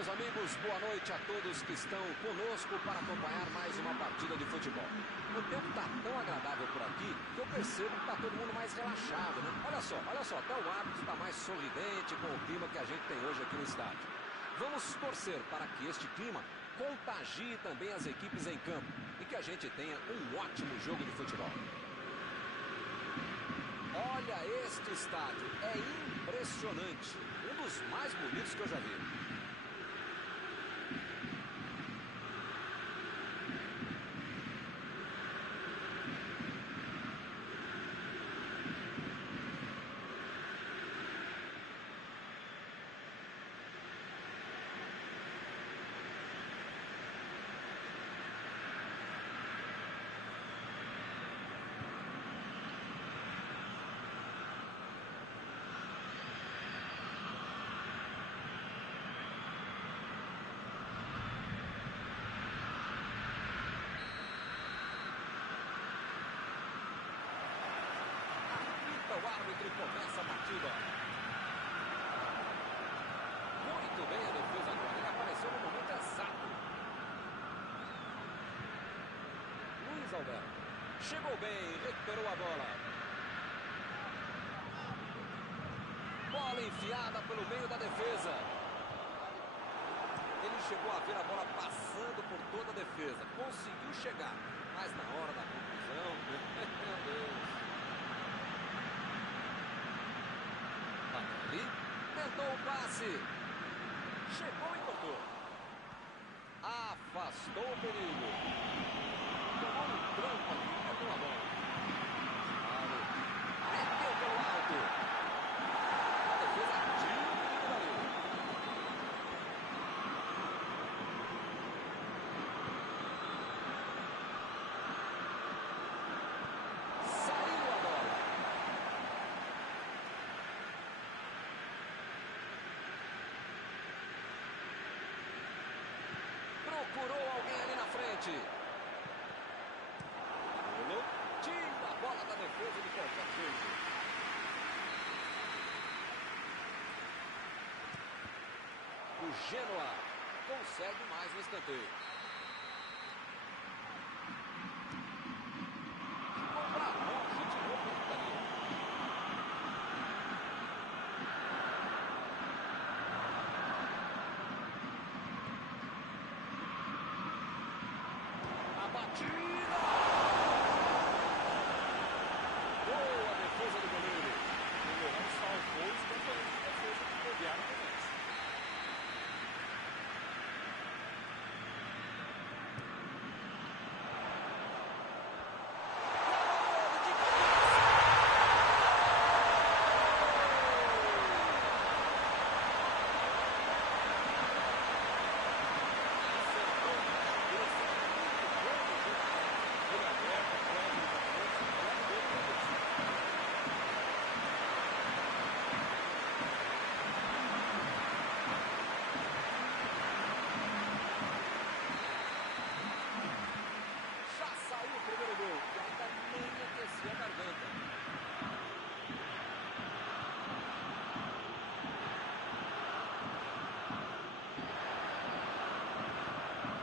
meus amigos, boa noite a todos que estão conosco para acompanhar mais uma partida de futebol. O tempo está tão agradável por aqui que eu percebo que está todo mundo mais relaxado, né? Olha só, até o árbitro está mais sorridente com o clima que a gente tem hoje aqui no estádio. Vamos torcer para que este clima contagie também as equipes em campo e que a gente tenha um ótimo jogo de futebol. Olha este estádio, é impressionante, um dos mais bonitos que eu já vi. O árbitro começa a partida. Muito bem a defesa agora. Ele apareceu no momento exato. Luiz Alberto. Chegou bem, recuperou a bola. Bola enfiada pelo meio da defesa. Ele chegou a ver a bola passando por toda a defesa. Conseguiu chegar. Mas na hora da conclusão, meu Deus. Ali, tentou o passe, chegou e cortou, afastou o perigo, tomou um tranco ali, pegou a bola, meteu pelo alto, a defesa tira o perigo dali. Saiu a bola. Procurou alguém ali na frente. Tira a bola da defesa de qualquer jeito. O Genoa consegue mais no escanteio. Ficou pra longe, tirou muito dali. A batida! Boa defesa do goleiro. O goleiro salvou os companheiros de defesa que bobearam com eles.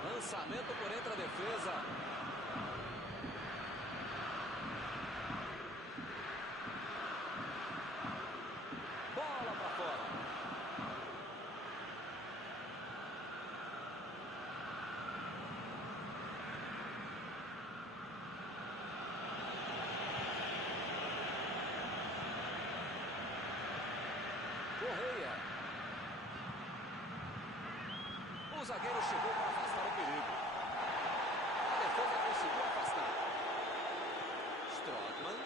Lançamento por entre a defesa. Bola para fora. Correia. O zagueiro chegou para afastar o perigo. A defesa conseguiu afastar. Strootman.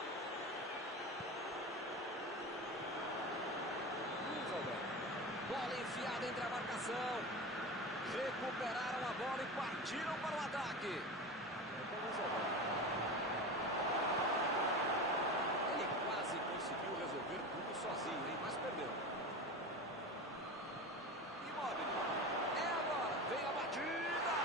Luiz Alberto. Bola enfiada entre a marcação. Recuperaram a bola e partiram para o ataque. É com Luiz Alberto. Ele quase conseguiu resolver tudo sozinho, hein? Mas perdeu. Immobile. É agora. Vem a batida.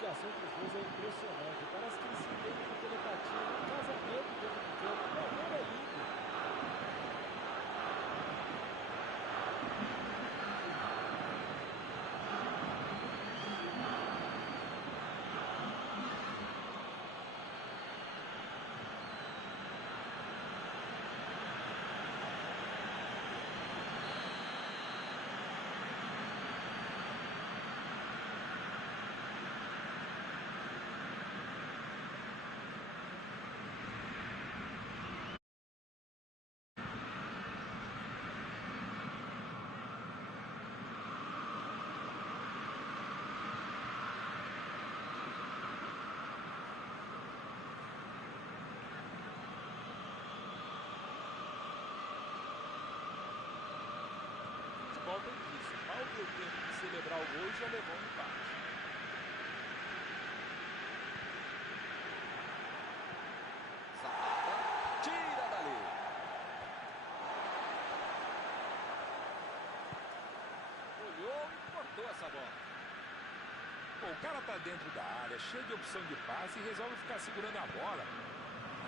Gol! comunicação entre os dois é impressionante. Parece que eles se entendem por telepatia, um casamento dentro do campo. O gol é lindo. Volta disso. Mal deu tempo de celebrar o gol e já levou um empate. Zapata, tira dali. Olhou e cortou essa bola. Pô, o cara tá dentro da área, cheio de opção de passe e resolve ficar segurando a bola.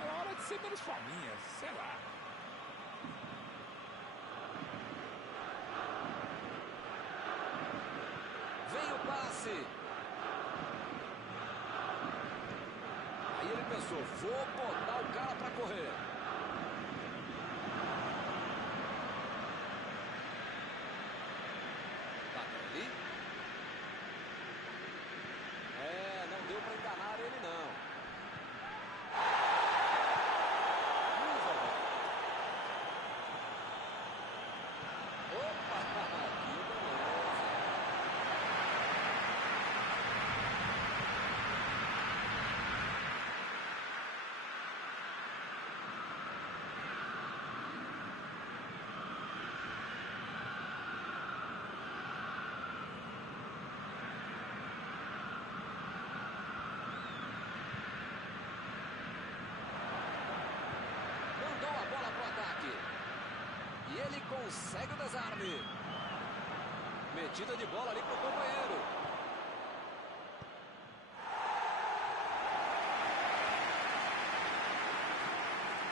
É hora de ser menos fominha, sei lá. Vem o passe. Aí ele pensou, vou botar o cara para correr. Tardelli. Não deu para enganar ele não. Opa, que beleza. Mandou a bola pro ataque. E ele consegue o desarme. Metida de bola ali pro companheiro.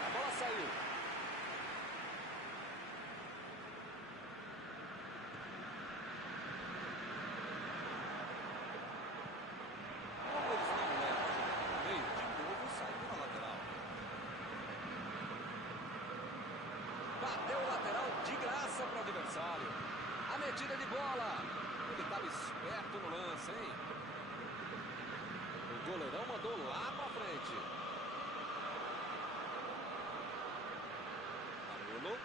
A bola saiu. Como eles não levam a jogada no meio, de novo saiu na lateral. Bateu o lateral de graça para o adversário. A metida de bola. Ele estava esperto no lance, hein? O goleirão mandou lá para frente. Danilo.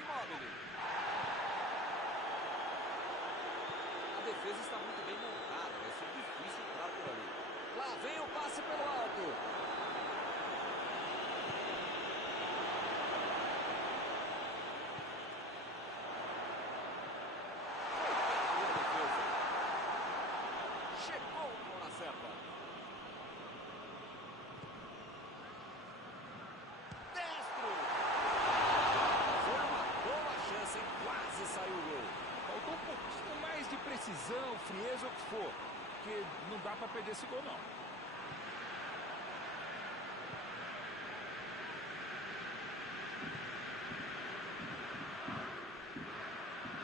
Immobile. A defesa está muito bem montada. Vai ser difícil entrar por ali. Lá vem o passe pelo alto. Destro! Foi uma boa chance, hein? Quase saiu o gol. Faltou um pouquinho mais de precisão, frieza, o que for. Porque não dá pra perder esse gol, não.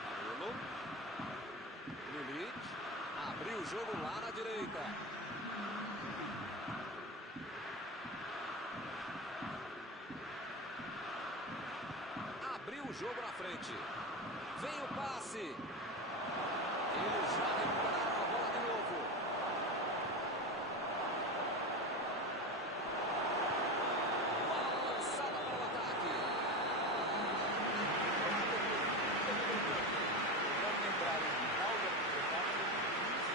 Danilo. Milic. Abriu o jogo lá na direita. Abriu o jogo na frente. Vem o passe. Eles já recuperaram a bola de novo. Bola lançada para o ataque. Vamos lembrar o final da jogada do Luiz,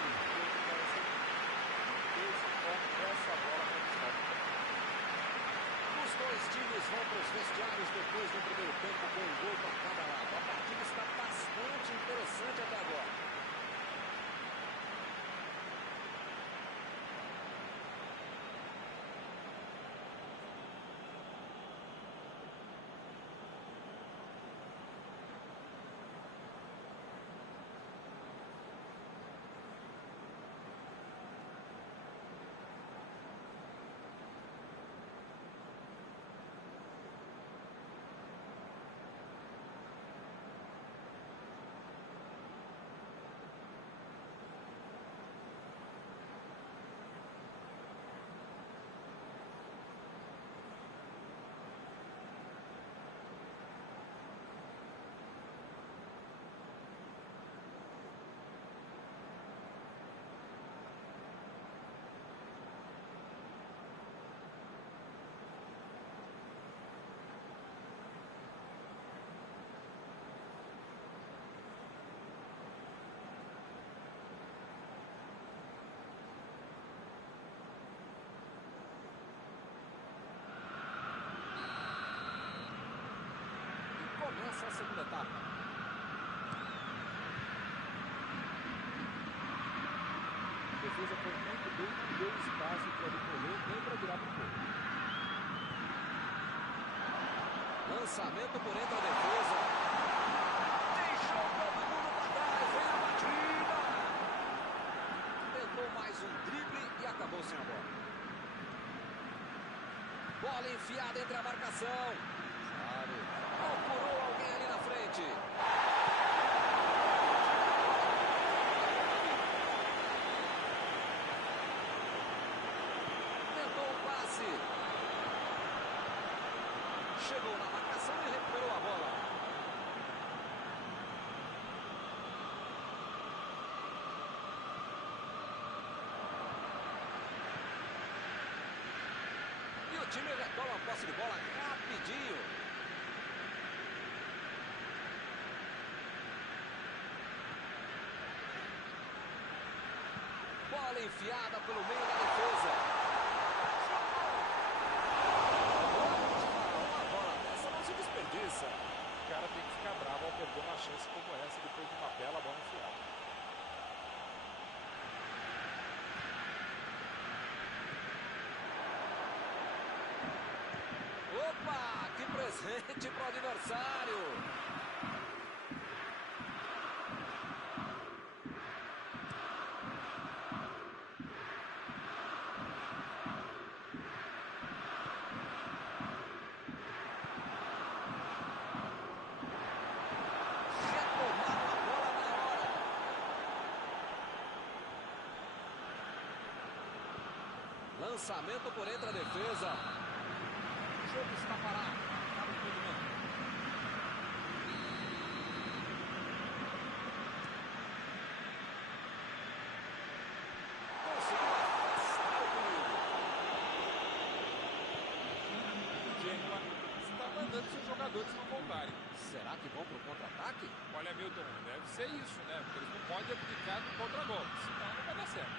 essa bola conquistada. Os dois times vão para os vestiários depois do primeiro tempo com um gol para cada lado. A partida está bastante interessante até agora. etapa. A defesa foi muito bem, não deu espaço para ele correr, nem para virar para o gol. Lançamento por entre a defesa. Deixou todo mundo para trás. Vem a batida. Tentou mais um drible e acabou sem a bola. Bola enfiada entre a marcação. Procurou alguém ali na frente. Tentou o passe. Chegou na marcação e recuperou a bola. E o time retoma a posse de bola rapidinho. Bola enfiada pelo meio da defesa. Uma bola dessa não se desperdiça. O cara tem que ficar bravo ao perder uma chance como essa depois de uma bela bola enfiada. Opa, que presente para o adversário. Retomaram a bola na hora. Lançamento por entre a defesa. O jogo está parado. Está no impedimento. Conseguiu afastar o perigo. Genoa está mandando seus jogadores não voltarem. Será que vão para o contra-ataque? Olha, Milton, deve ser isso, né? Porque eles não podem abdicar do contra-golpe, senão não vai dar certo.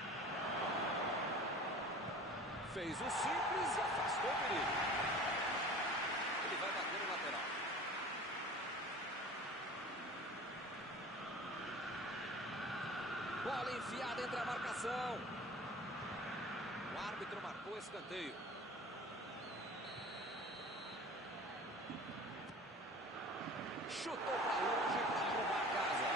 Fez o simples e afastou o perigo. Ele vai bater no lateral. Bola enfiada entre a marcação. O árbitro marcou escanteio. Chutou para longe para arrumar a casa.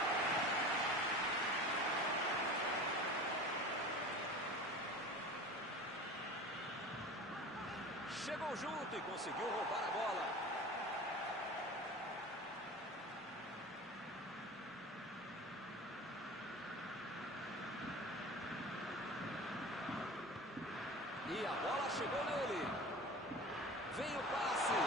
Chegou junto e conseguiu roubar a bola. E a bola chegou nele. Vem o passe.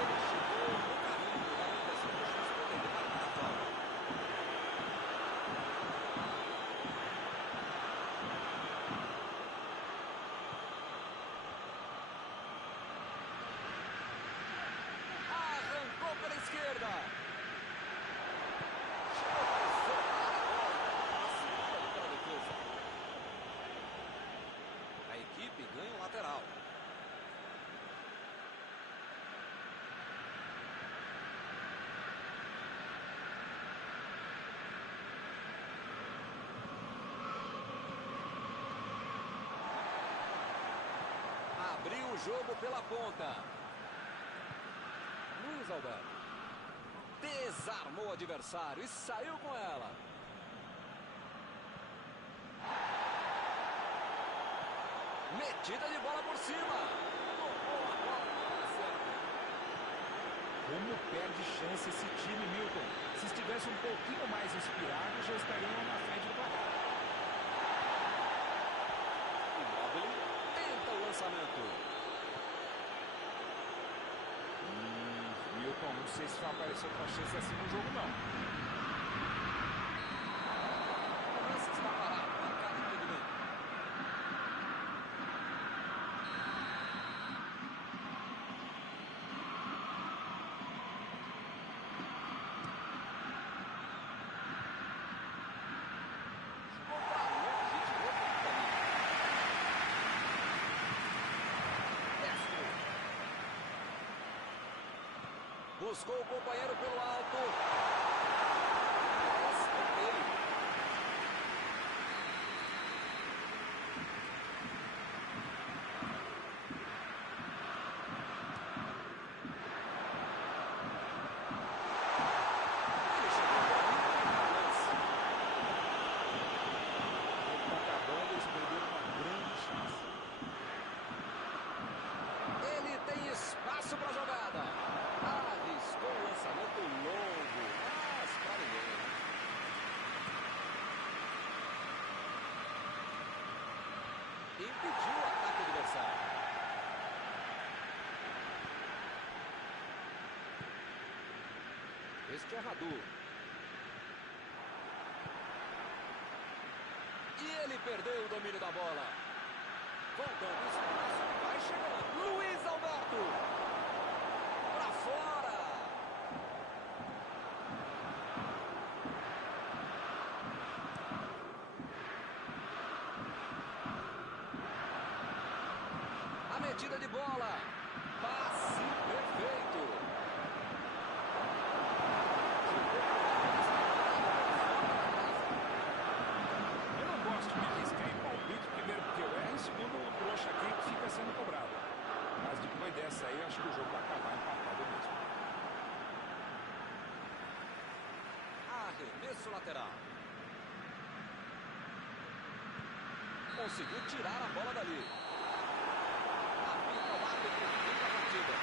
Ele chegou no caminho da impressão do juiz poder marcar a falta. Arrancou pela esquerda. Chegou para soltar a bola. Segura ali pela defesa. A equipe ganha o lateral. Abriu o jogo pela ponta. Luiz Alberto desarmou o adversário e saiu com ela. Metida de bola por cima. Tocou a bola na hora certa. Como perde chance esse time, Milton. Se estivesse um pouquinho mais inspirado, já estariam na frente do placar. Immobile tenta o lançamento. Milton, não sei se vai aparecer outra chance assim no jogo, não. O lance está parado, marcado impedimento. Jogou para longe de novo no caminho. Destro. Buscou o companheiro pelo alto. Escanteio. Ele tem espaço para a jogada. Arriscou o lançamento longo, mas para ninguém. Impediu o ataque adversário. Este é Radu. E ele perdeu o domínio da bola. Voltando o espaço, vai chegando. Luiz Alberto. Pra fora. A metida de bola. Passe perfeito. Eu não gosto de me arriscar em palpite, primeiro porque eu erro, e segundo o trouxa aqui fica sendo cobrado. Mas depois dessa aí, eu acho que o jogo vai acabar empatado mesmo. Arremesso lateral. Conseguiu tirar a bola dali. Apita o árbitro e fica a partida.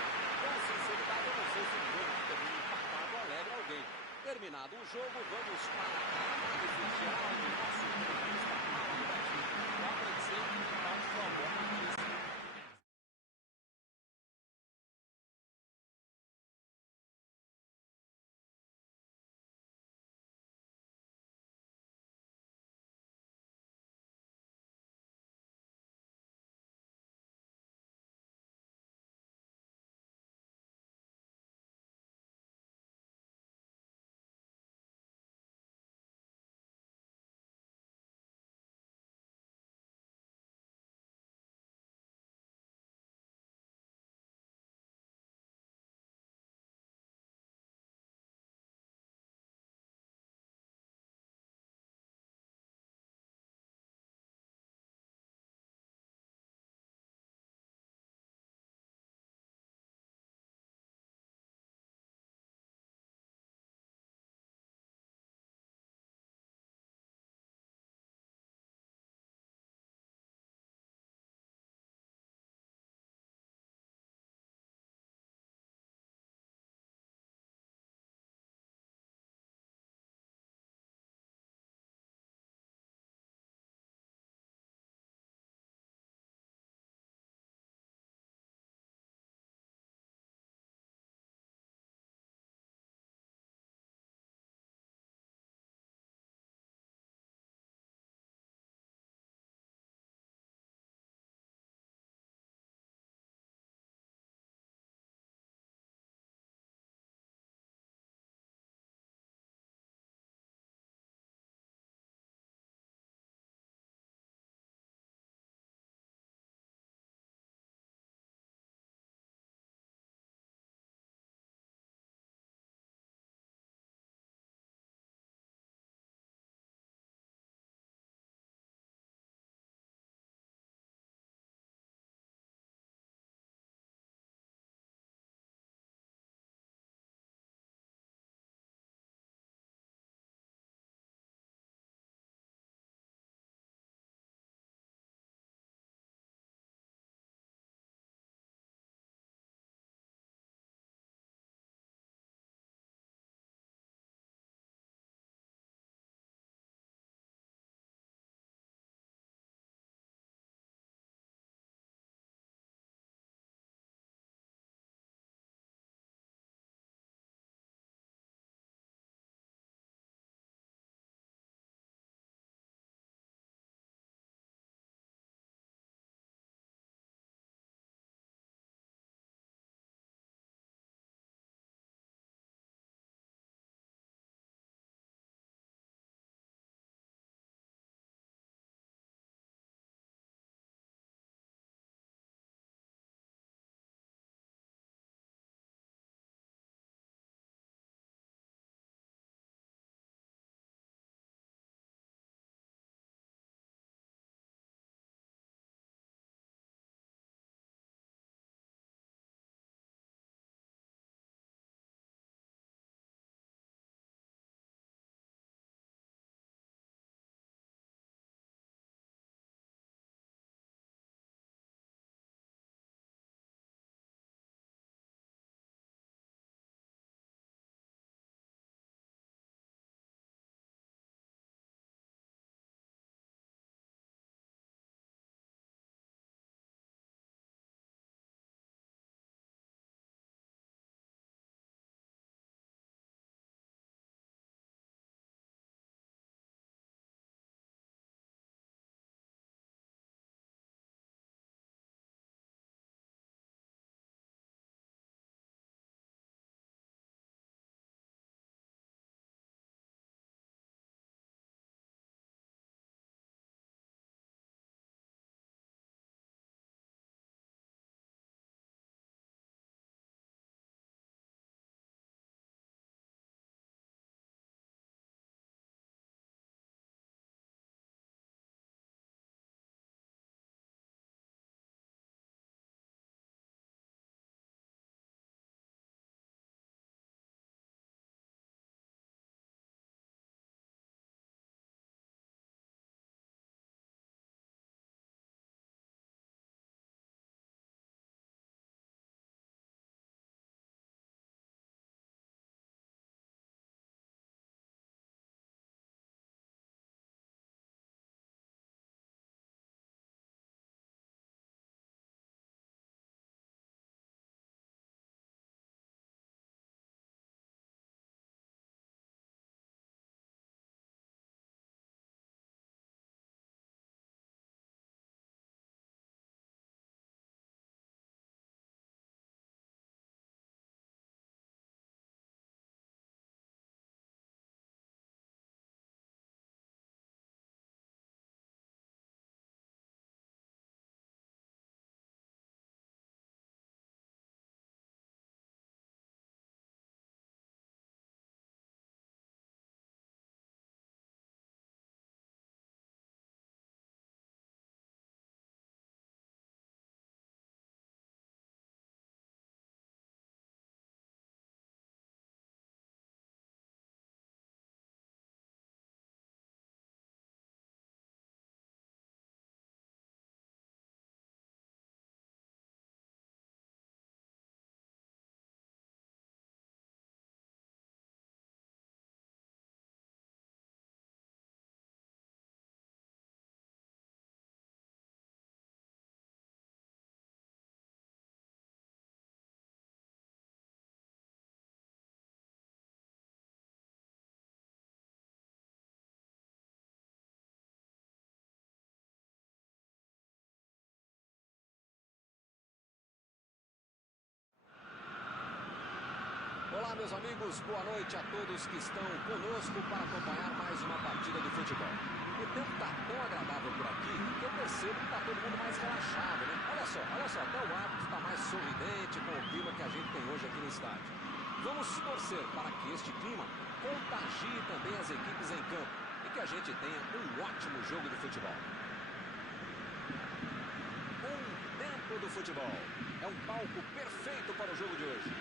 Com sinceridade, eu não sei se o jogo termina empatado alegra alguém. Terminado o jogo, vamos para a análise geral do nosso jornalista Paulo Betti. Dá para dizer que o empate foi uma boa notícia. Olá, meus amigos, boa noite a todos que estão conosco para acompanhar mais uma partida de futebol. O tempo está tão agradável por aqui que eu percebo que está todo mundo mais relaxado, né? Olha só, até o árbitro está mais sorridente com o clima que a gente tem hoje aqui no estádio. Vamos torcer para que este clima contagie também as equipes em campo e que a gente tenha um ótimo jogo de futebol. Um templo do futebol. É um palco perfeito para o jogo de hoje.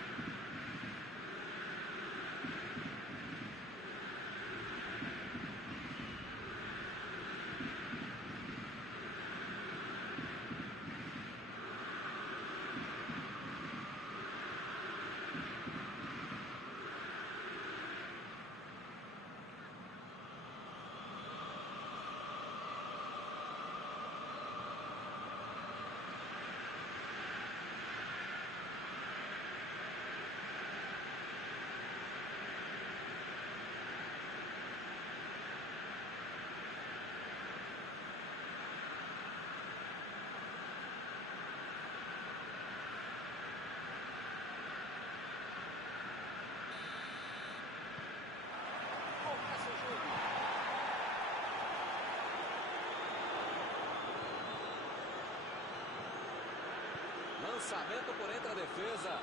Lançamento por entre a defesa.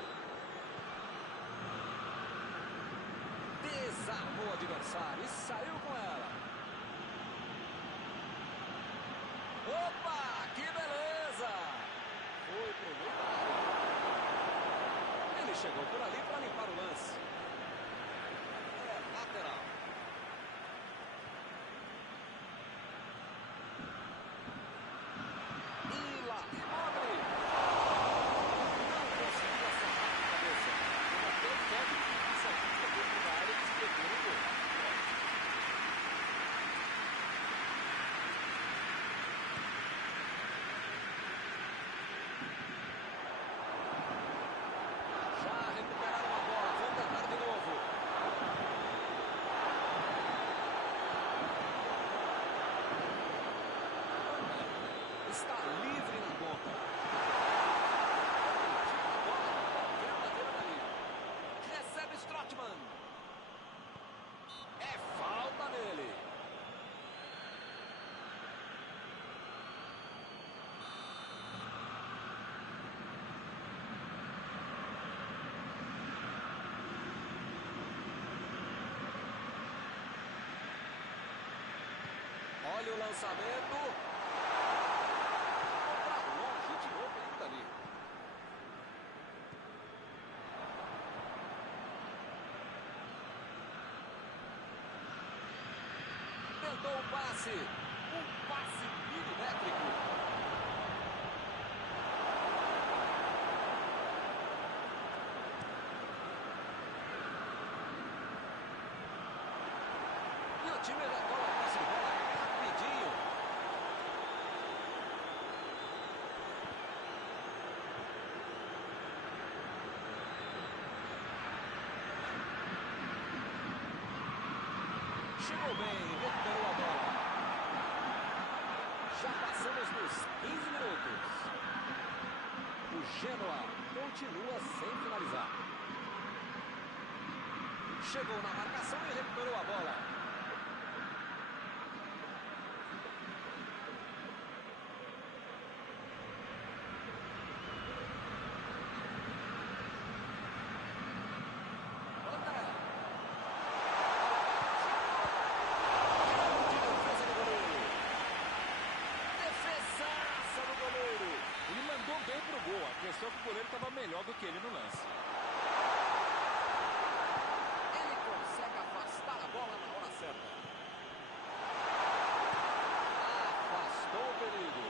Desarmou o adversário e saiu com ela. Opa, que beleza! Foi pro meio da área. Ele chegou por ali para limpar o lance. É lateral. E lá, Immobile. Está livre na ponta. Recebe Strootman. É falta nele. Olha o lançamento. Tentou um passe milimétrico. E o time retorna a posse de bola rapidinho. Chegou bem, recuperou a bola. Já passamos dos 15 minutos. O Genoa continua sem finalizar. Chegou na marcação e recuperou a bola. A questão é que o goleiro estava melhor do que ele no lance. Ele consegue afastar a bola na hora certa. Afastou o perigo.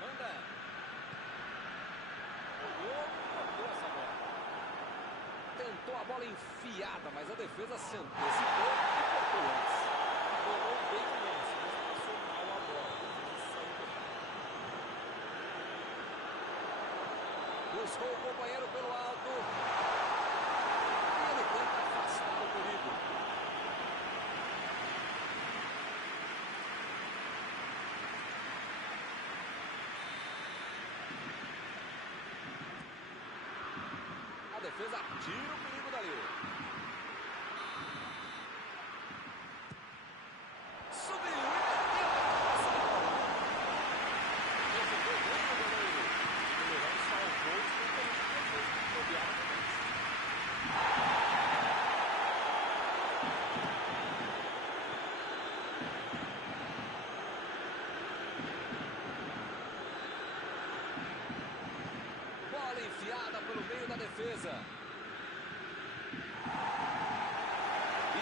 Manda. Olhou e cortou essa bola. Tentou a bola enfiada, mas a defesa se antecipou e cortou o lance. Rolou bem o lance, mas passou mal a bola. Buscou o companheiro pelo alto. E ele tenta afastar o perigo. defesa tira o perigo dali. Subiu e meteu a cabeça na bola. Defendeu bem o goleiro. O goleirão salvou os companheiros de bobear na cabeça. Bola enfiada pelo meio da defesa.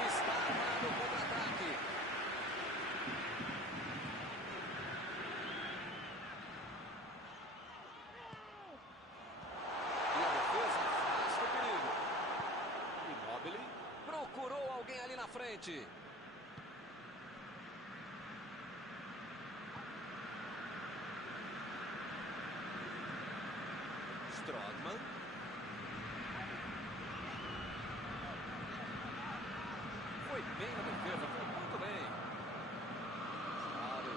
Está armado o contra-ataque. E a defesa afasta o perigo. Immobile procurou alguém ali na frente. Strootman. Foi bem na defesa, foi muito bem. Claro.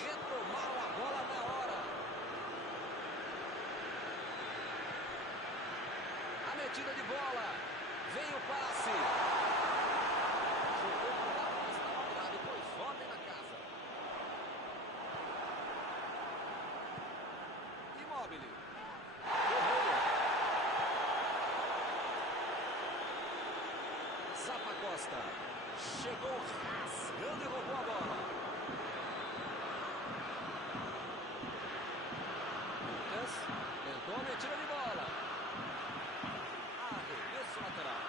Retomaram a bola na hora. A metida de bola. Vem o passe. Jogou pro lado, mas estava virado. Depois ordem na casa. Immobile. Correia. Zappa Costa. Chegou rasgando e roubou a bola. Lucas. Tentou a metida de bola. Arremesso lateral.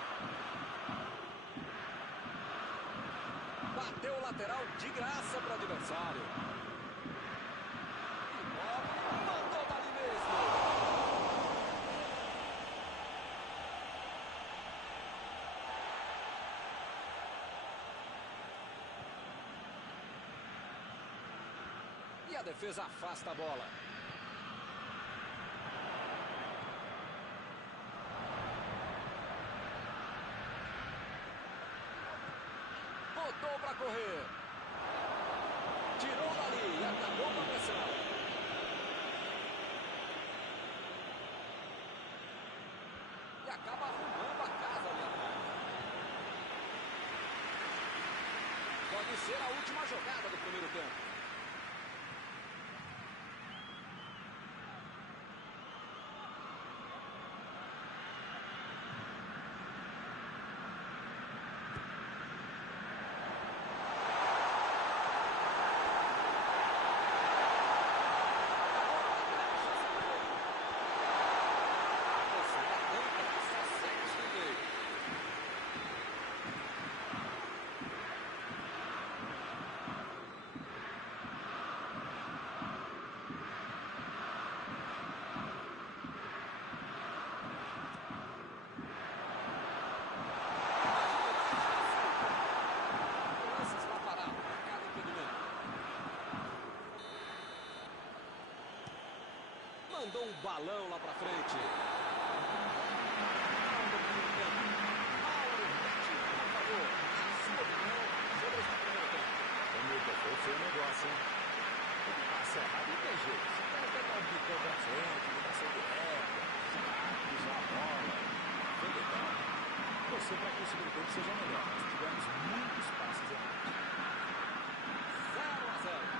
Bateu o lateral de graça para o adversário. Immobile mandou dali mesmo. E a defesa afasta a bola. Botou para correr. Tirou dali e acabou com a pressão. E acaba arrumando a casa ali atrás. Pode ser a última jogada do primeiro tempo. Mandou um balão lá pra frente. Mauro Betti, por favor, a sua opinião sobre esse primeiro tempo. Foi seu negócio, hein? O que passa errado não tem jeito. Se o cara pegar um picão pra frente, ligação direta, pisar a bola, foi legal. Torcer para que o segundo tempo seja melhor. Nós tivemos muitos passes errados. 0-0.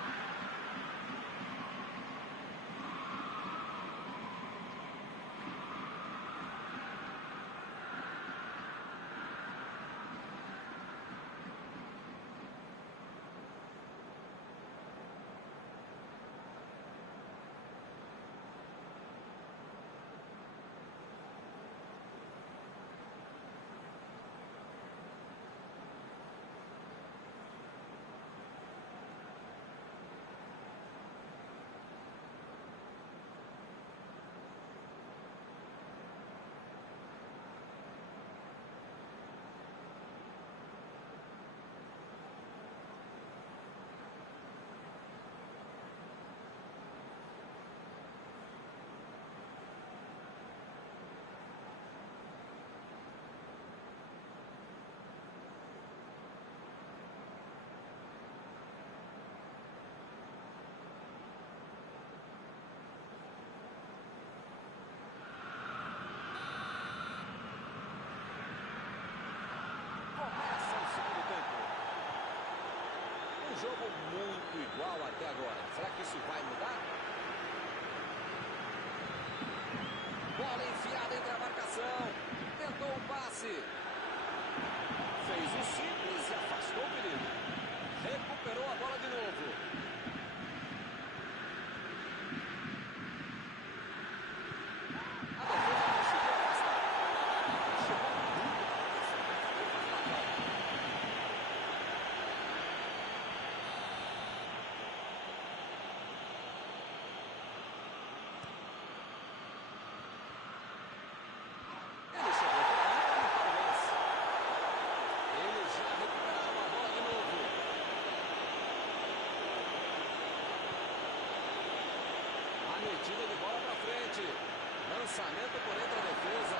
jogo muito igual até agora. Será que isso vai mudar? Bola enfiada entre a marcação. Tentou um passe. Fez o simples e afastou o perigo. Recuperou a bola de novo. A defesa conseguiu afastar. Chegou muito para ele chegou por ali para limpar o lance. Eles já recuperaram a bola de novo. A metida de bola para frente. Lançamento por entre a defesa.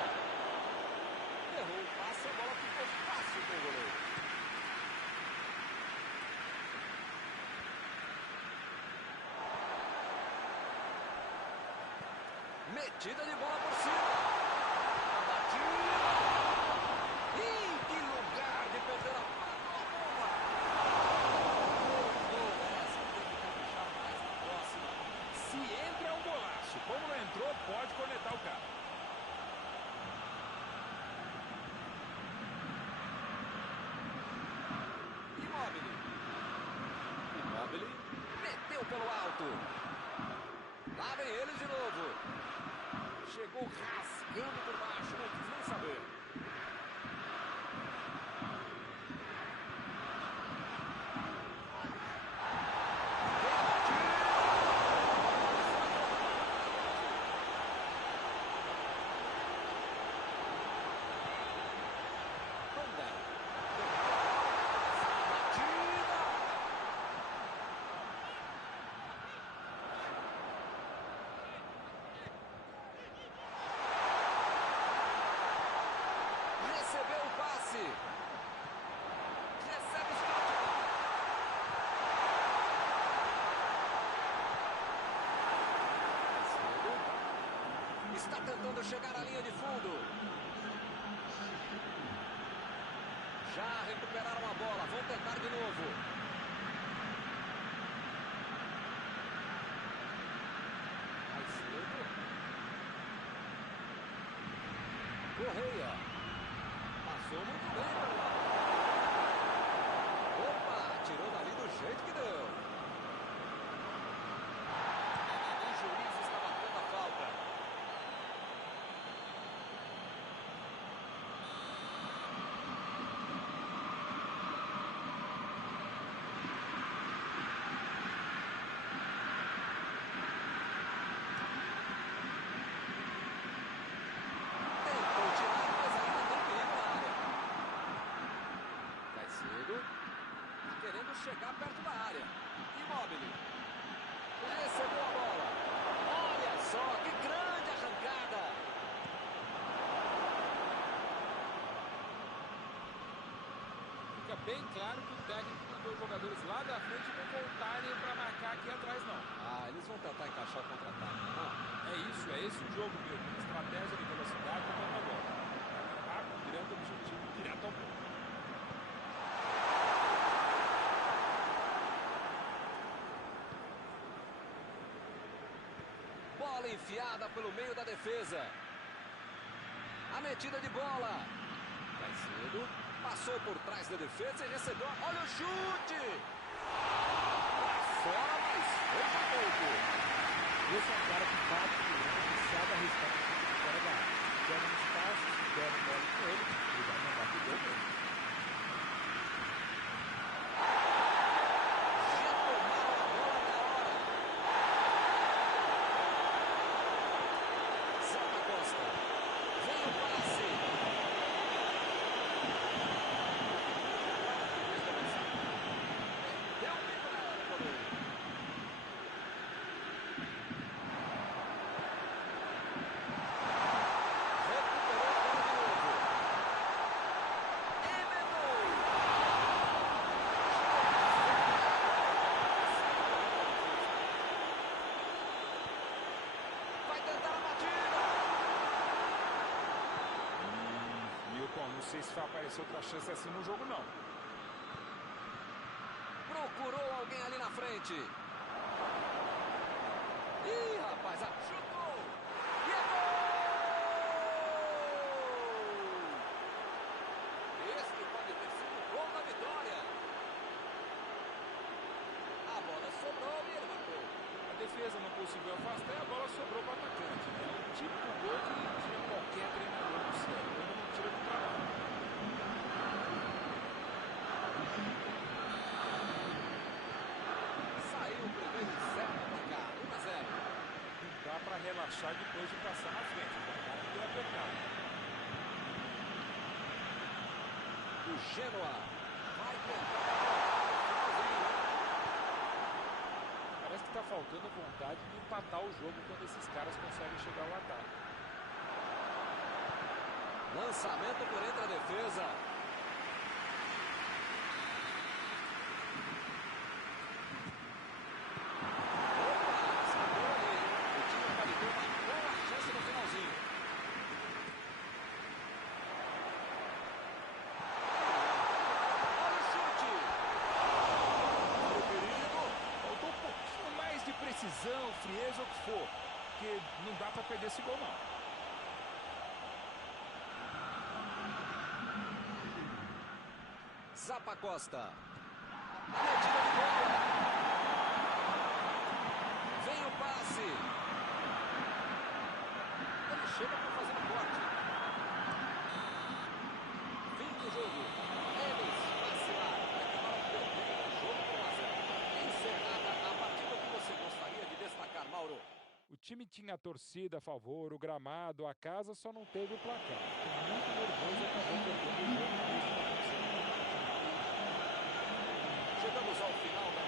Errou o passe, a bola ficou fácil com o goleiro. Metida de bola por cima. A batida. Ih, que lugar de perder a bola. Essa tem que caprichar mais na próxima. Se entra é um golaço. Como não entrou, pode cornetar o cara. Immobile meteu pelo alto. Lá vem eles de novo. Chegou rasgando por baixo, não quis nem saber. Vem a batida. Banda. Batida. Recebeu o passe. Recebe o Scott. Está tentando chegar à linha de fundo. Já recuperaram a bola. Vão tentar de novo. Mais cedo. Correia. Passou muito bem pelo lado. Opa, tirou dali do jeito que deu. O juiz está batendo a falta. Tentou tirar, mas ainda tem perigo na área. Caicedo. Está querendo chegar perto da área. Immobile. Recebeu a bola. Olha só, que grande arrancada. Fica bem claro que o técnico mandou os jogadores lá da frente não voltarem para marcar aqui atrás, não. Ah, eles vão tentar encaixar o contra-ataque, não? É isso, é esse o jogo mesmo. Estratégia de velocidade e contra-golpe. Rápido, direto ao objetivo, direto ao ponto. Bola enfiada pelo meio da defesa. A metida de bola. Caicedo passou por trás da defesa e recebeu. Olha o chute! Pra fora, mas foi pra pouco. Esse é um cara que bate de longe e sabe arriscar um chute de fora da área. Der um espaço, se der um bola com ele, ele vai mandar pro gol mesmo. Retomaram a bola na hora. Santa Costa. Vem o passe. Deu um bico na hora, goleiro. Recuperou a bola de novo. Emendou. Vai tentar a batida. Milton, não sei se vai aparecer outra chance assim no jogo, não. Procurou a alguém ali na frente. Ih, rapaz, chutou! E é gol! Esse pode ter sido o gol da vitória. A bola sobrou e ele marcou. A defesa não conseguiu afastar e a bola sobrou para o atacante. É o típico gol que tira qualquer treinador do sério. Quando não tira do trabalho. Saiu o primeiro e zero para cá, 1-0. Não dá para relaxar depois de passar na frente. O cara deu apertado. O Genoa vai tentar no finalzinho. Parece que está faltando vontade de empatar o jogo quando esses caras conseguem chegar ao ataque. Lançamento por entre a defesa. Precisão, frieza ou o que for, porque não dá para perder esse gol não. Zapa Costa. A metida de bola. Vem o passe. Ele chega para fazer um corte. Fim do jogo. Eles vacilaram. Acabaram perdendo o jogo por 1-0. Encerrada a partida que você gostaria de destacar, Mauro. O time tinha a torcida a favor, o gramado, a casa, só não teve o placar. Ficou muito nervoso e acabou perdendo o jogo. Chegamos ao final da